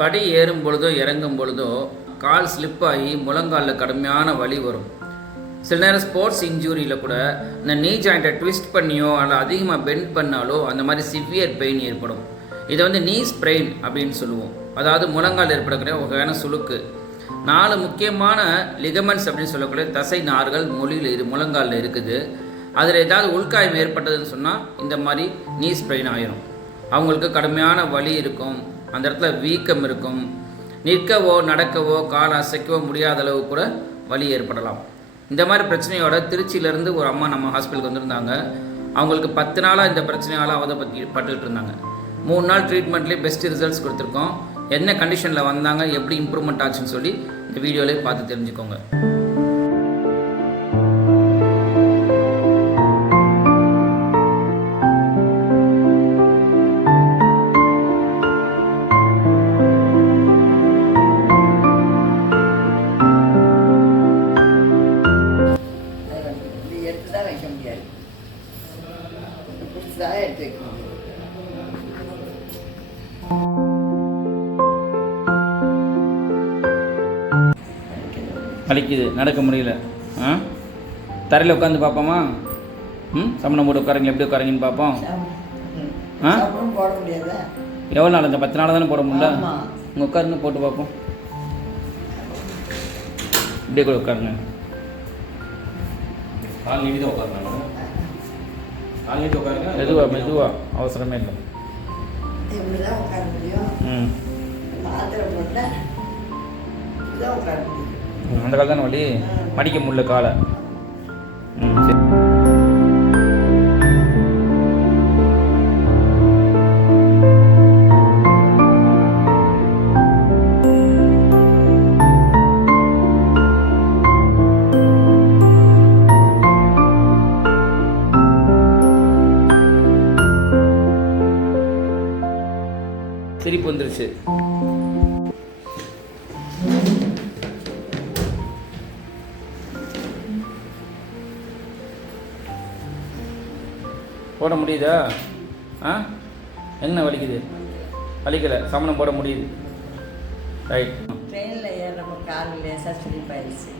படி ஏறும் பொழுதோ இறங்கும் பொழுதோ கால் ஸ்லிப் ஆகி முழங்காலில் கடுமையான வலி வரும். சில நேரம் ஸ்போர்ட்ஸ் இன்ஜூரியில் கூட இந்த நீ ஜாயிண்ட்டை ட்விஸ்ட் பண்ணியோ அல்ல அதிகமாக பெண்ட் பண்ணாலோ அந்த மாதிரி சிவியர் பெயின் ஏற்படும். இதை வந்து நீ ஸ்ப்ரெயின் அப்படின்னு சொல்லுவோம். அதாவது முழங்கால் ஏற்படக்கூடிய ஒரு வகையான சுளுக்கு. 4 முக்கியமான லிகமெண்ட்ஸ் அப்படின்னு சொல்லக்கூடிய தசை நார்கள் முழங்காலில் இருக்குது. அதில் ஏதாவது உள்காயம் ஏற்பட்டதுன்னு சொன்னால் இந்த மாதிரி நீ ஸ்ப்ரெயின் ஆயிரும். அவங்களுக்கு கடுமையான வலி இருக்கும், அந்த இடத்துல வீக்கம் இருக்கும், நிற்கவோ நடக்கவோ கால் அசைக்கவோ முடியாத அளவு கூட வலி ஏற்படலாம். இந்த மாதிரி பிரச்சனையோட திருச்சியிலேருந்து ஒரு அம்மா நம்ம ஹாஸ்பிட்டலுக்கு வந்திருந்தாங்க. அவங்களுக்கு 10 நாளாக இந்த பிரச்சனையால் அவதப்பட்டுக்கிட்டு இருந்தாங்க. 3 நாள் ட்ரீட்மெண்ட்லேயே பெஸ்ட் ரிசல்ட்ஸ் கொடுத்துருக்கோம். என்ன கண்டிஷனில் வந்தாங்க, எப்படி இம்ப்ரூவ்மெண்ட் ஆச்சுன்னு சொல்லி இந்த வீடியோலேயே பார்த்து தெரிஞ்சுக்கோங்க. வலிக்குது, நடக்க முடியல. தரையில் உட்காந்து பார்ப்போமா? சமணம் போட்டு உட்காருங்க, எப்படி உட்காருங்கன்னு பார்ப்போம். போட முடியாது. எவ்வளோ நாள்? இந்த 10 நாள் தானே போட முடியல. உங்கள் உட்காருங்க, போட்டு பார்ப்போம். இப்படியே கூட உட்காருங்க. கால் நீட்டி தான் உட்காருங்க. கால் நீட்டி உட்காருங்க. மெதுவா அவசரமே இல்லை. இப்படிதான் உட்கார முடியும். மாத்திரை போட்டால் இப்படிதான் உட்கார முடியும். அந்த கால் தானே வலி, மடிக்க முடியல காலை. சரி. சிரிப்பு வந்துருச்சு. போட முடியுதா? என்ன வலிக்குது? வலிக்கலை, சமணம் போட முடியுது. ரைட். ட்ரெயினில் ஏறப்போ கால் லேசாக ஸ்லிப் ஆயிடுச்சு.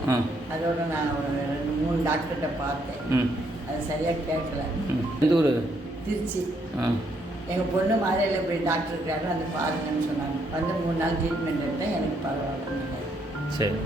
அதோட நான் ஒரு 2-3 டாக்டர்கிட்ட பார்த்தேன். அது சரியாக கேட்கல. எந்த ஊர்? திருச்சி. எங்கள் பொண்ணு மாதிரியில் இப்படி டாக்டர் இருக்காரு, அந்த பாருங்கன்னு சொன்னாங்க. வந்து 3 நாள் ட்ரீட்மெண்ட் எடுத்தேன், எனக்கு பரவாயில்ல. சரி.